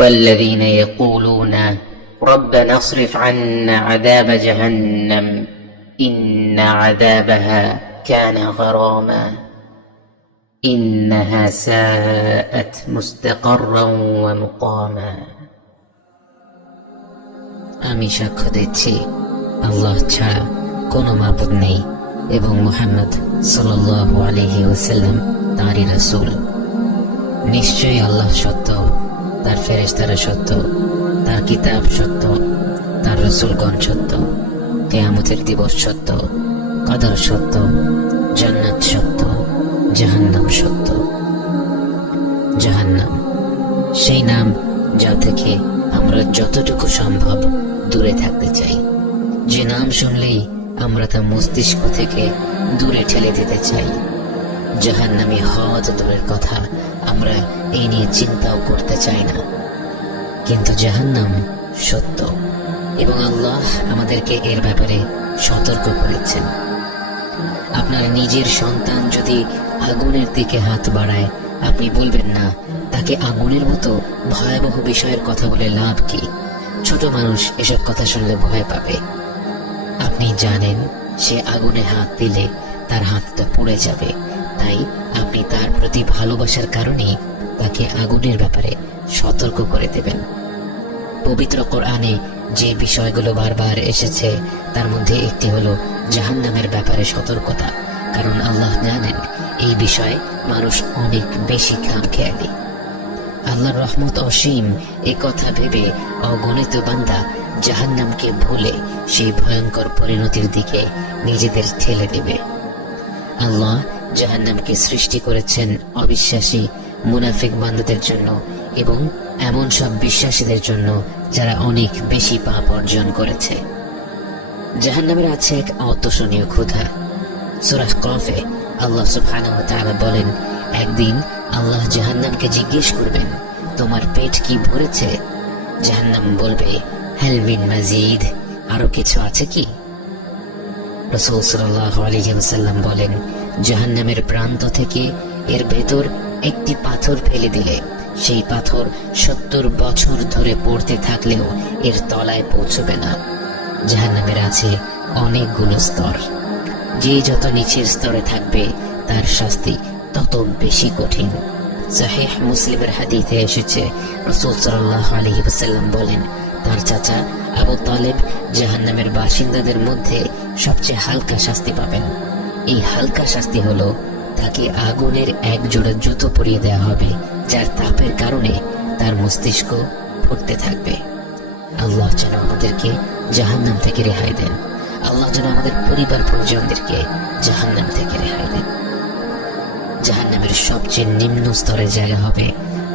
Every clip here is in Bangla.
والذين يقولون ربنا اصرف عنا عذاب جهنم إن عذابها كان غراما إنها ساءت مستقرا ومقاما আমি সাক্ষ্য দিচ্ছি আল্লাহ ছাড়া কোনো মাবুদ নেই এবং মুহাম্মদ সাল্লাল্লাহু আলাইহি ওয়াসাল্লাম তাঁরই রাসূল। নিশ্চয়ই আল্লাহ সত্য, তার ফেরেশতারা সত্য, তার কিতাব সত্য, তার রাসূলগণ সত্য, কিয়ামতের দিবস সত্য, কদর সত্য, জান্নাত সত্য, জাহান্নাম সত্য। জাহান্নাম সেই নাম যা থেকে আমরা যতটুকু সম্ভব দূরে থাকতে চাই, যে নাম শুনলেই আমরা তা মস্তিষ্ক থেকে দূরে ঠেলে দিতে চাই। জাহান্নামী হওয়া তো দূরের কথা, আমরা এই নিয়ে চিন্তাও করতে চাই না। কিন্তু জাহান্নাম সত্য এবং আল্লাহ আমাদেরকে এর ব্যাপারে সতর্ক করেছেন। আপনার নিজের সন্তান যদি আগুনের দিকে হাত বাড়ায়, আপনি বলবেন না তাকে আগুনের মতো ভয়াবহ বিষয়ের কথা বলে লাভ কি? ছোট মানুষ এসব কথা শুনলে ভয় পাবে। আপনি জানেন সে আগুনে হাত দিলে তার হাতটা পুড়ে যাবে, তাই আপনি তার প্রতি ভালোবাসার কারণে তাকে আগুনের ব্যাপারে সতর্ক করে দেবেন। পবিত্র কোরআনে যে বিষয়গুলো বারবার এসেছে তার মধ্যে একটি হলো জাহান্নামের ব্যাপারে সতর্কতা, কারণ আল্লাহ জানেন এই বিষয়ে মানুষ অনেক বেশি খামখেয়ালি। আল্লাহর রহমত অসীম এ কথা ভেবে অগণিত বান্দা জাহান্নামকে ভুলে সেই ভয়ঙ্কর পরিণতির দিকে নিজেদের ঠেলে দেবে। আল্লাহ জাহান্নামকে সৃষ্টি করেছেন অবিশ্বাসী মুনাফিক বান্দাদের জন্য এবং এমন সব বিশ্বাসীদের জন্য যারা অনেক বেশি পাপ অর্জন করেছে। জাহান্নামের আছে এক অতুলনীয় ক্ষুধা। সূরা কফে আল্লাহ সুবহানাহু ওয়া তাআলা বলেন, একদিন আল্লাহ জাহান্নামকে জিজ্ঞেস করবেন, তোমার পেট কি ভরেছে? জাহান্নাম বলবে, হাল মিন মাজিদ, আরো কিছু আছে কি? রাসূল সাল্লাল্লাহু আলাইহি ওয়াসাল্লাম বলেন, জাহান্নামের প্রান্ত থেকে এর ভেতর একটি পাথর ফেলে দিলে সেই পাথর 70 বছর ধরে পড়তে থাকলেও এর তলায় পৌঁছবে না। জাহান্নামের আছে অনেকগুলো স্তর, যে যত নিচের স্তরে থাকবে তার শাস্তি তত বেশি কঠিন। সহিহ মুসলিমের হাদিসে এসেছে, রাসূল সাল্লাল্লাহু আলাইহি ওয়াসাল্লাম বলেন, তার চাচা আবু তালেব জাহান্নামের বাসিন্দাদের মধ্যে সবচেয়ে হালকা শাস্তি পাবেন। এই হালকা শাস্তি হলো তাকে আগুনের এক জোড়া জুতো পরিয়ে দেওয়া হবে, যার তাপের কারণে তার মস্তিষ্ক ফুটতে থাকবে। আল্লাহ যেন আমাদেরকে জাহান্নাম থেকে রেহাই দেন। আল্লাহ যেন আমাদের পরিবার পরিজনদেরকে জাহান্নাম থেকে রেহাই দেন। জাহান্নামের সবচেয়ে নিম্ন স্তরের জায়গা হবে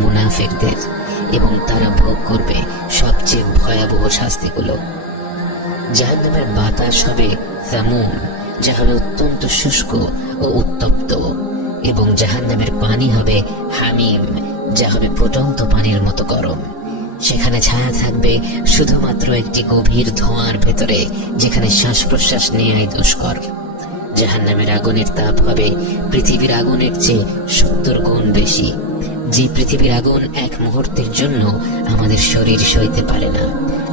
মুনাফিকদের, এবং তারা ভোগ করবে সবচেয়ে ভয়াবহ শাস্তিগুলো। জাহান্নামের বাতাস হবে সামুম, যা হবে অত্যন্ত শুষ্ক ও উত্তপ্ত, এবং জাহান্নামের পানি হবে হামিম, যা হবে ফুটন্ত পানির মতো গরম। সেখানে ছায়া থাকবে শুধুমাত্র একটি গভীর ধোঁয়ার ভেতরে, যেখানে শ্বাস প্রশ্বাস নেওয়াই দুষ্কর। জাহান্নামের আগুনের তাপ হবে পৃথিবীর আগুনের চেয়ে 70 গুণ বেশি। যে পৃথিবীর আগুন এক মুহূর্তের জন্য আমাদের শরীর সইতে পারে না,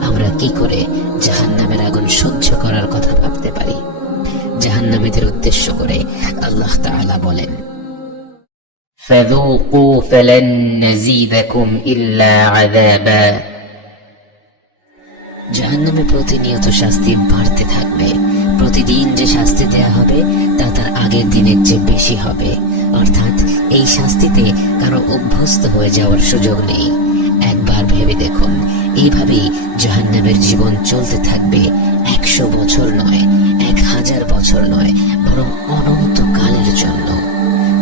আমরা কি করে জাহান্নামের আগুন সহ্য করার কথা ভাবতে পারি? জাহান্নামীদের উদ্দেশ্য করে আল্লাহ তাআলা বলেন, فذوقوا فلن نزيدكم إلا عذابا জাহান্নামে প্রতিনিয়ত শাস্তি বাড়তে থাকবে। প্রতিদিন যে শাস্তি দেয়া হবে তা তার আগের দিনের চেয়ে বেশি হবে, অর্থাৎ এই শাস্তিতে কারো অভ্যস্ত হয়ে যাওয়ার সুযোগ নেই। একবার ভেবে দেখুন, এইভাবেই জাহান্নামের জীবন চলতে থাকবে 100 বছর নয়, 1000 বছর নয়, বরং অনন্তকালের জন্য।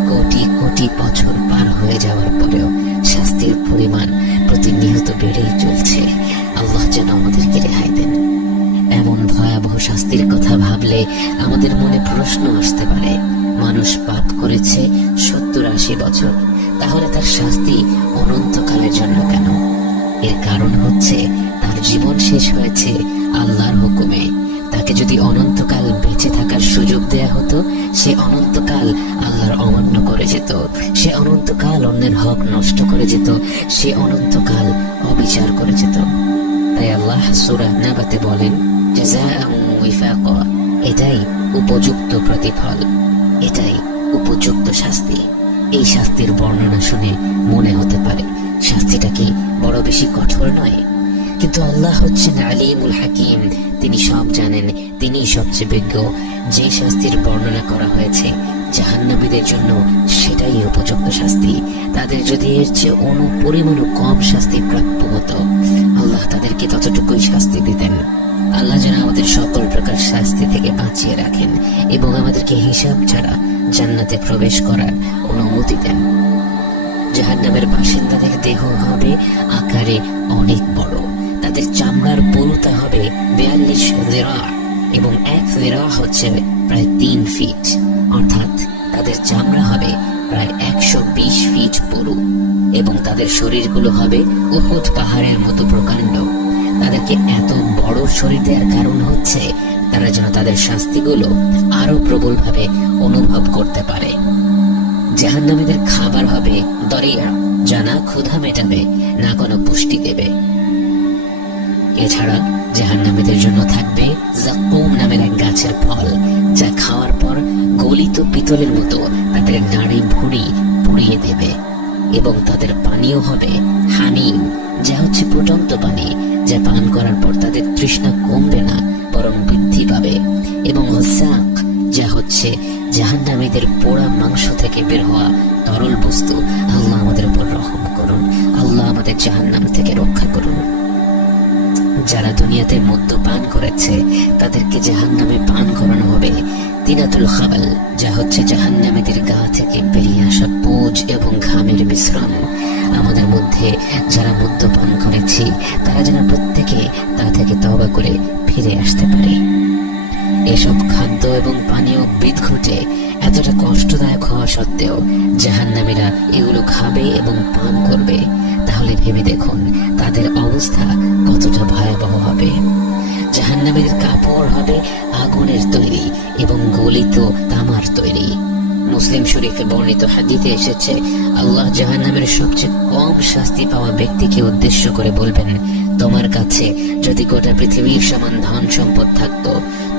কোটি কোটি বছর পার হয়ে যাওয়ার পরেও শাস্তির পরিমাণ প্রতিনিয়ত বেড়েই চলছে। আল্লাহ যেন আমাদেরকে রেহাই দেন। এমন ভয়াবহ শাস্তির কথা ভাবলে আমাদের মনে প্রশ্ন আসতে পারে, মানুষ পাপ করেছে 70-80 বছর, তাহলে তার শাস্তি অনন্তকালের জন্য কেন? এর কারণ হচ্ছে তার জীবন শেষ হয়েছে আল্লাহর হুকুমে। তাকে যদি অনন্তকাল বেঁচে থাকার সুযোগ দেয়া হতো, সে অনন্তকাল আল্লাহর অমান্য করে যেত, সে অনন্তকাল অন্যের হক নষ্ট করে যেত, সে অনন্তকাল অবিচার করে যেত। তাই আল্লাহ সূরা নাবাতে বলেন, জাযাআন ওয়িফাকা, এটাই উপযুক্ত প্রতিফল, এটাই উপযুক্ত শাস্তি। এই শাস্তির বর্ণনা শুনে মনে হতে পারে শাস্তিটা কি বড় বেশি কঠোর নয়, কিন্তু আল্লাহ হচ্ছেন আলিমুল হাকিম, তিনি সব জানেন, তিনি সবচেয়ে বিজ্ঞ। যে শাস্তির বর্ণনা করা হয়েছে জাহান্নামীদের জন্য সেটাই উপযুক্ত শাস্তি। তাদের যদি এর চেয়ে অনুপরিমাণও কম শাস্তি প্রাপ্য হতো, আল্লাহ তাদেরকে ততটুকুই শাস্তি দিতেন। আল্লাহ যেন আমাদের সকল প্রকার শাস্তি থেকে বাঁচিয়ে রাখেন এবং আমাদেরকে হিসাব ছাড়া জান্নাতে প্রবেশ করার অনুমতি দেন। জাহান্নামের বাসিন্দাদের দেহ হবে আকারে অনেক বড়, তাদের চামড়ার পুরুতা হবে 42 যিরা এবং 1 যিরা হচ্ছে প্রায় 3 ফিট, অর্থাৎ তাদের চামড়া হবে প্রায় 120 ফিট পুরু এবং তাদের শরীরগুলো হবে উহুদ পাহাড়ের মতো প্রকাণ্ড। তাদেরকে এত বড় শরীর দেওয়ার কারণ হচ্ছে তারা যেন তাদের শাস্তিগুলো আরো প্রবলভাবে অনুভব করতে পারে। জাহান্নামীদের খাবার হবে দরিয়া, যা না ক্ষুধা মেটাবে না কোনো পুষ্টি দেবে। এছাড়া জাহান্নামীদের জন্য থাকবে যাক্কুম নামের এক গাছের ফল, যা খাওয়ার পর গলিত পিতলের মতো তাদের নাড়ি ভুঁড়ি পুড়িয়ে দেবে। এবং তাদের পানীয় হবে হামিম, যা হচ্ছে ফুটন্ত পানি, যা পান করার পর তাদের তৃষ্ণা কমবে না বরং বৃদ্ধি পাবে। এবং ওসাক, যা হচ্ছে জাহান্নামীদের পোড়া মাংস থেকে বের হওয়া তরল বস্তু। আল্লাহ আমাদের উপর রহম করুন, আল্লাহ আমাদের জাহান্নাম থেকে রক্ষা করুন। যারা দুনিয়াতে মদ্য পান করেছে তাদেরকে জাহান্নামে পান করানো হবে তিনাতুল খাবাল, যা হচ্ছে জাহান্নামীদের গা থেকে বেরিয়ে আসা পুজ এবং ঘামের মিশ্রণ। আমাদের মধ্যে যারা মদ্য পান করেছি তারা যেন প্রত্যেকে তা থেকে তওবা করে ফিরে আসতে পারে। এসব খাদ্য এবং পানীয় বিদঘুটে এতটা কষ্টদায়ক হওয়া সত্ত্বেও জাহান্নামীরা এগুলো খাবে এবং পান করবে। তাহলে ভেবে দেখুন তাদের অবস্থা কতটা ভয়াবহ হবে। জাহান্নামীদের কাপড় হবে আগুনের তৈরি এবং গলিত তামার তৈরি। মুসলিম শরীফে বর্ণিত হাদিসে এসেছে, আল্লাহ জাহান্নামের সবচেয়ে কম শাস্তি পাওয়া ব্যক্তিকে উদ্দেশ্য করে বলবেন, তোমার কাছে যদি গোটা পৃথিবীর সমান ধন সম্পদ থাকতো,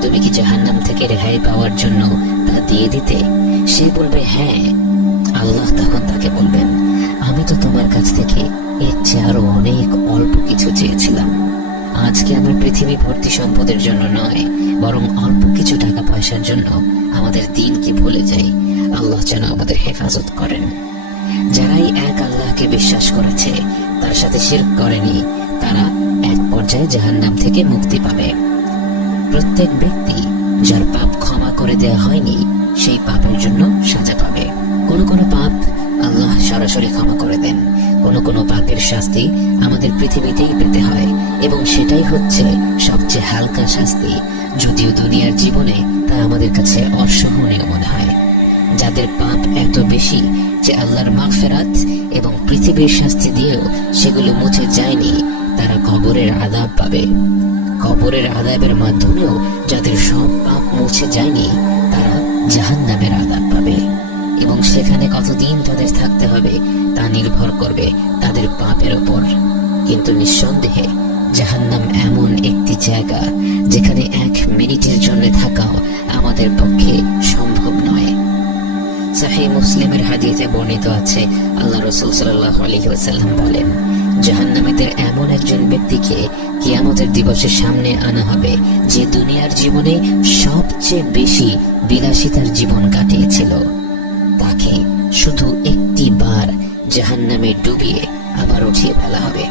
তুমি কি জাহান্নাম থেকে রেহাই পাওয়ার জন্য তা দিয়ে দিতে? সে বলবে হ্যাঁ। আল্লাহ তখন তাকে বলবেন, আমি তো তোমার কাছ থেকে এর চেয়ে আরো অনেক অল্প কিছু চেয়েছিলাম। আজকে আমরা পৃথিবী ভর্তি সম্পদের জন্য নয়, বরং অল্প কিছু টাকা পয়সার জন্য আমাদের দিনকে ভুলে যাই। আল্লাহ যেন আমাদের হেফাজত করেন। যারাই এক আল্লাহকে বিশ্বাস করেছে, তার সাথে শিরক করেনি, তারা এক পর্যায়ে জাহান্নাম থেকে মুক্তি পাবে। প্রত্যেক ব্যক্তি যার পাপ ক্ষমা করে দেওয়া হয়নি, সেই পাপের জন্য সাজা পাবে। কোনো কোনো পাপ আল্লাহ সরাসরি ক্ষমা করে দেন, কোনো কোনো পাপের শাস্তি আমাদের পৃথিবীতেই পেতে হয় এবং সেটাই হচ্ছে সবচেয়ে হালকা শাস্তি, যদিও দুনিয়ার জীবনে তা আমাদের কাছে অসহনীয় মনে হয়। যাদের পাপ এত বেশি যে আল্লাহর মাগফিরাত এবং পৃথিবীর শাস্তি দিয়েও সেগুলো মুছে যায়নি, তারা কবরের আযাব পাবে। কবরের আযাবের মাধ্যমেও যাদের সব পাপ মুছে যায়নি, তারা জাহান্নামের আযাব পাবে এবং সেখানে কতদিন তাদের থাকতে হবে তা নির্ভর করবে তাদের পাপের ওপর। কিন্তু নিঃসন্দেহে জাহান্নাম এমন একটি জায়গা যেখানে 1 মিনিটের জন্য থাকাও আমাদের পক্ষে সম্ভব নয়। সহিহ মুসলিমের হাদিসে বর্ণিত আছে, আল্লাহ রাসূল সাল্লাল্লাহু আলাইহি ওয়াসাল্লাম বলেন, জাহান্নামীদের এমন একজন ব্যক্তিকে কিয়ামতের দিবসের সামনে আনা হবে যে দুনিয়ার জীবনে সবচেয়ে বেশি বিলাসিতার জীবন কাটিয়েছিল। তাকে শুধু একটি বার জাহান্নামে ডুবিয়ে আবার উঠিয়ে ফেলা হবে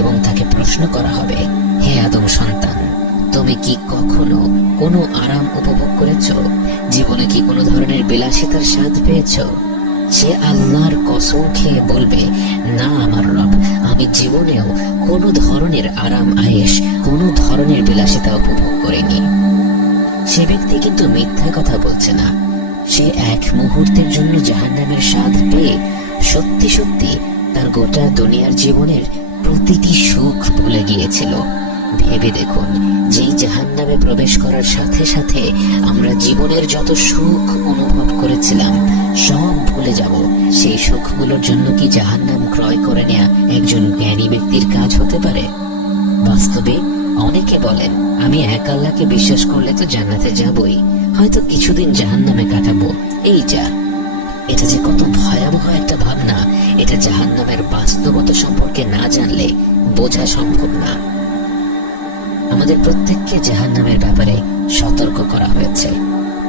এবং তাকে প্রশ্ন করা হবে, হে আদম সন্তান, তুমি কি কখনো কোনো আরাম উপভোগ করেছ? জীবনে কি কোনো ধরনের বিলাসিতার স্বাদ পেয়েছ? সে আল্লাহর কসম খেয়ে বলবে, না আমার রব, আমি জীবনেও কোনো ধরনের আরাম আয়েশ, কোনো ধরনের বিলাসিতা উপভোগ করিনি। সে ব্যক্তি কিন্তু মিথ্যা কথা বলছে না। সে এক মুহূর্তের জন্য জাহান্নামের স্বাদ পেয়ে সত্যি সত্যি তার গোটা দুনিয়ার জীবনের প্রতিটি সুখ ভুলে গিয়েছিল। ভেবে দেখুন, যেই জাহান্নামে প্রবেশ করার সাথে সাথে আমরা জীবনের যত সুখ অনুভব করেছিলাম সব ভুলে যাব। সেই সুখগুলোর জন্য কি জাহান্নাম ক্রয় করে নেয়া একজন জ্ঞানী ব্যক্তির কাজ হতে পারে? বাস্তবে অনেকে বলেন, আমি এক আল্লাহকে বিশ্বাস করলে তো জান্নাতে যাবই, হয়তো কিছুদিন জাহান্নামে কাটাবো, এই যা। এটা যে কত ভয়াবহ একটা ভাবনা, এটা জাহান্নামের বাস্তবতা সম্পর্কে না জানলে বোঝা সম্ভব না। আমাদের প্রত্যেককে জাহান্নামের ব্যাপারে সতর্ক করা হয়েছে।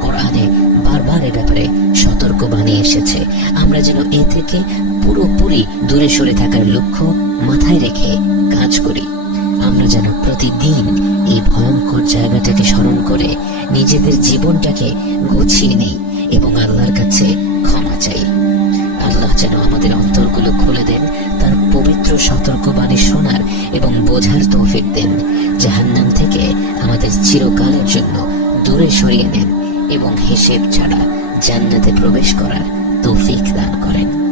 কোরআনে বারবার এ ব্যাপারে সতর্ক বাণী এসেছে। আমরা যেন এ থেকে পুরোপুরি দূরে সরে থাকার লক্ষ্য মাথায় রেখে কাজ করি। আমরা যেন প্রতিদিন এই ভয়ঙ্কর জায়গাটাকে স্মরণ করে নিজেদের জীবনটাকে গুছিয়ে নেই এবং আল্লাহর কাছে ক্ষমা চাই। আল্লাহ যেন আমাদের অন্তরগুলো খুলে দেন, তার পবিত্র সতর্কবাণী শোনার এবং বোঝার তৌফিক দেন। জাহান্নাম থেকে আমাদের চিরকালের জন্য দূরে সরিয়ে নেন এবং হিসেব ছাড়া জান্নাতে প্রবেশ করার তৌফিক দান করেন।